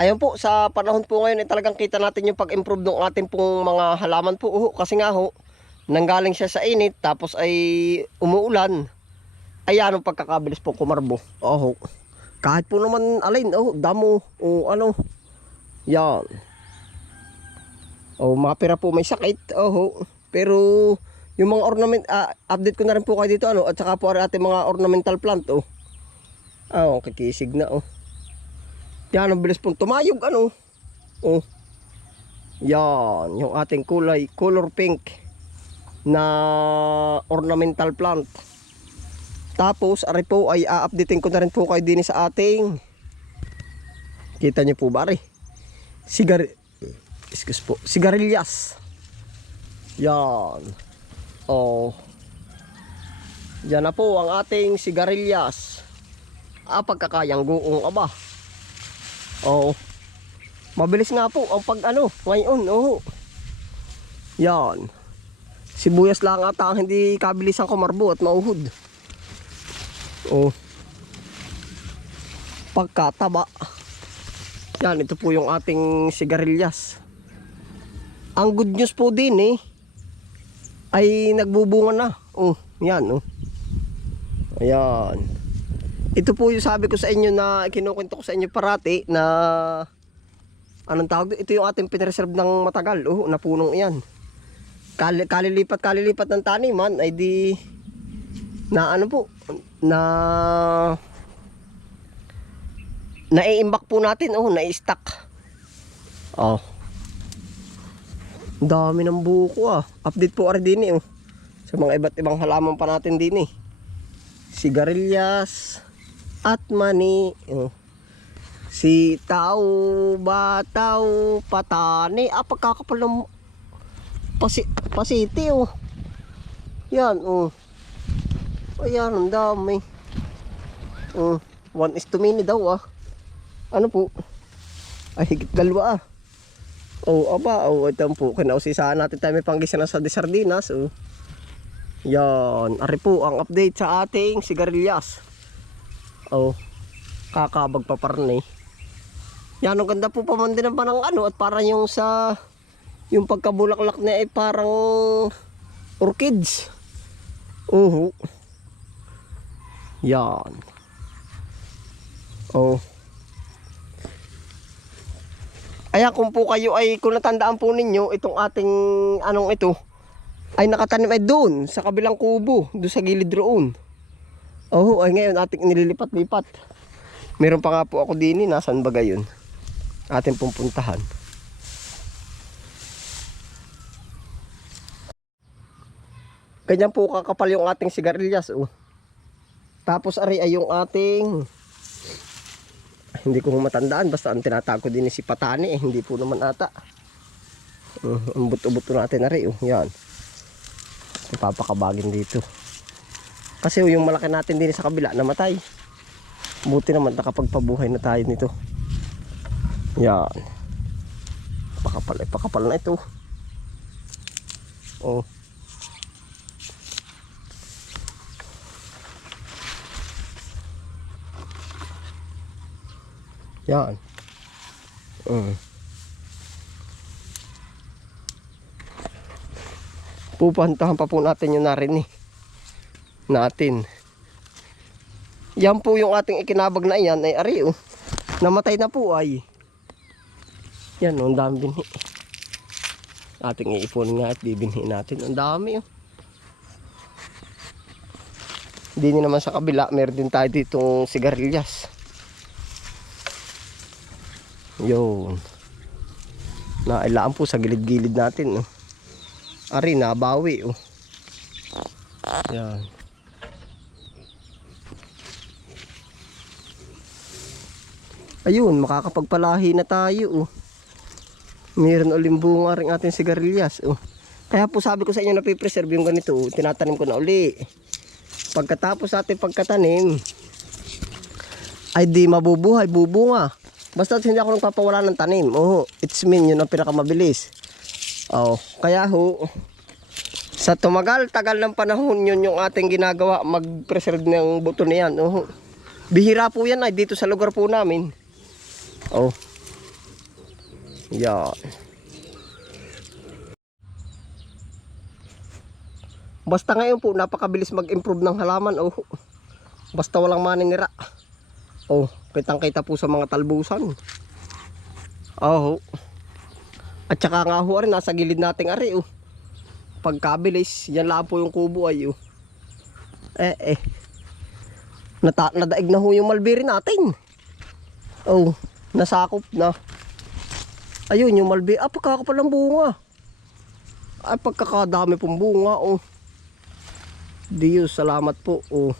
Ayun po, sa panahon po ngayon, eh, talagang kita natin yung pag-improve ng ating pong mga halaman po. Oh, kasi nga ho, nanggaling siya sa init, tapos ay umuulan. Ayan ang pagkakabilis po kumarbo. Oh, kahit po naman alin, oh, damo, o ano. Yan. Oh, mapira po may sakit. Oh, pero yung mga ornament, ah, update ko na rin po kayo dito, ano, at saka po ating mga ornamental plant, oh. Ah, oh, kikisig na, oh. Yan, ang bilis pong tumayog, ano. Oh. Yan, yung ating kulay, color pink na ornamental plant. Tapos, ari po ay a-updatein ko na rin po kayo din sa ating Kita niyo po ba, ari? Sigar Excuse po, sigarilyas. Yan. Oh. Yan na po ang ating sigarilyas. Ah, pagkakayang guong aba. Oo. Mabilis nga po ang pag ano, ngayon, oo. Yan. Sibuyas lang ata ang hindi kabilis ang kumarbo at mauhod. Oo. Pagkataba. Yan, ito po yung ating sigarilyas. Ang good news po din eh, ay nagbubunga na. Oh, yan oh. Ayan. Ito po yung sabi ko sa inyo na kinukwento ko sa inyo parati na anong tawag? Ito yung ating pinreserve ng matagal. Oh, na punong iyan. Kali, kalilipat kalilipat ng taniman ay di na ano po na naiimbak po natin oh nai-stack oh dami ng buko ah update po ari din eh oh. sa mga iba't ibang halaman pa natin din eh sigarilyas at mani. Oh. si tao bataw patani. Ah pagkakapal ng pasi, pasiti oh. Yan oh. Ayan ang dami. Oh, one is to many daw ah. Ano po? Ay higit dalawa ah. Oh aba oh ito po. Kinausisahan natin tayo. May panggisan sa de sardinas oh. Yan, ari po ang update sa ating sigarilyas. Oh, kakabag pa parni. Yan, ang ganda po pa man din naman ng ano at parang yung sa yung pagkabulaklak niya ay parang orchids. Uhu. Yan. Oh. Ayan kung po kayo ay kung natandaan po ninyo itong ating anong ito ay nakatanim ay doon sa kabilang kubo, doon sa gilid roon. Oh, ay ngayon ating nililipat-lipat. Meron pa nga po ako din, eh, nasaan ba gayon? Ating pupuntahan. Ganyan po kakapal yung ating sigarilyas, oh. Tapos ari ay yung ating hindi ko matandaan basta ang tinatago din si Patani eh, hindi po naman ata. Uh, ang buto-buto natin ari, oh. Yan ipapakabagin dito kasi yung malaki natin din sa kabila namatay. Buti naman nakapagpabuhay na tayo nito. Yan. Pakapal ay pakapal na ito. Oh. Yan. Mm. pupuntahan pa po natin yung narin eh. Natin. Yan po yung ating ikinabag na yan ay ari oh. Namatay na po ay. Yan oh, ang dami binhi. Ating iipon nga at bibinhi natin. Ang dami oh. Hindi naman sa kabila, meron din tayo ditong sigarilyas. Yun. Nailaan po sa gilid-gilid natin oh. Ari, nabawi oh. Yan. Ayun, makakapagpalahi na tayo oh. Meron uling bunga rin ating sigarilyas oh. Kaya po sabi ko sa inyo na pipreserve yung ganito oh. Tinatanim ko na uli. Pagkatapos ating pagkatanim ay di mabubuhay, bubunga. Basta hindi ako nagpapawala ng tanim. Oh, it's mean yun ang pinakamabilis. Oh, kaya ho, sa tumagal, tagal ng panahon yun yung ating ginagawa, mag-preserve ng buto na yan. Oh, bihira po yan ay dito sa lugar po namin. Oh, Yan. Basta ngayon po, napakabilis mag-improve ng halaman. Oh. Basta walang maninira. Oh, kitang-kita po sa mga talbusan. Oh. At saka nga ho rin, nasa gilid nating ari. Oh. Pagkabilis, yan lang po yung kubo ay. Oh. Eh, eh. Nata nadaig na ho yung mulberry natin. Oh, nasakop na. Ayun, yung mulberry. Ah, pagkakapal ng bunga. Ay, pagkakadami pong bunga. Oh. Diyos, salamat po. Oh.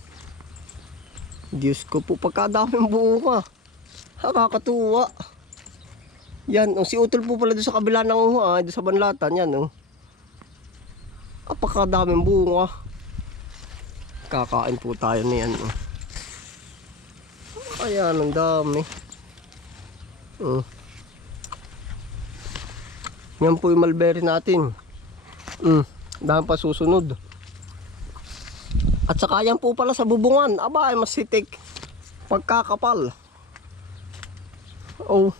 Diyos ko po, pagkadaming bunga. Nakakatuwa. Yan, oh, si Utol po pala doon sa kabila ng uh, doon sa banlatan, yan, oh. Apakadaming bunga. Kakain po tayo niyan, oh. Ayan, ang dami. Oh. Yan po yung mulberry natin. Mm, dami pa susunod. At saka yan po pala sa bubungan. Aba, ay masitik. Pagkakapal. Oh.